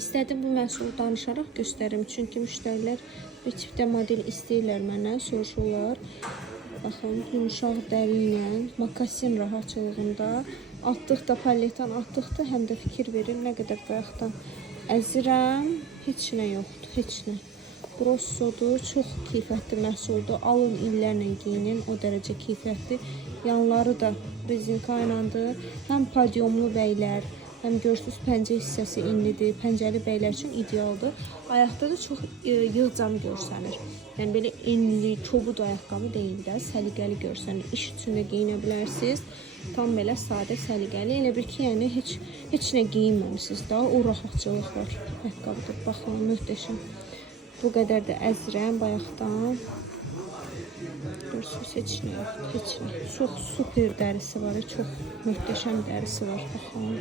İstədim bu məhsulu danışaraq göstərim. Çünki müştərilər bir çiftə model istəyirlər məndən, soruşurlar. Baxın, yumuşaq dəri ilə, mokasin rahatçılığında atdıqda, palletan atdıqda həm də fikir verin nə qədər bayaqdan əzirəm. Heç nə yoxdur, heç nə. Brossodur, çox keyfiyyətli məhsuldur. Alın, illərlə geyinin, o dərəcə keyfiyyətli. Yanları da rezinka ilədir. Həm podyumlu bəylər, həm görürsünüz pəncə hissəsi enlidir. Pəncəli bəylər üçün idealdır. Ayaqda da çox yığcam görsənir. Yəni belə enli, çobud ayaqqabı deyil də, səliqəli görsənir. İş üçün də geyinə bilərsiniz. Tam belə sadə, səliqəli. Elə bir ki, yəni heç nə geyinməmisiniz daha. O rahatçılıq var ayaqqabıdır. Baxın, möhtəşəm. Bu qədər də əzirəm bayaqdan. Görürsünüz, heç nə yoxdur, heç nə. Çox super dərisi var, çox möhtəşəm dərisi var. Baxın.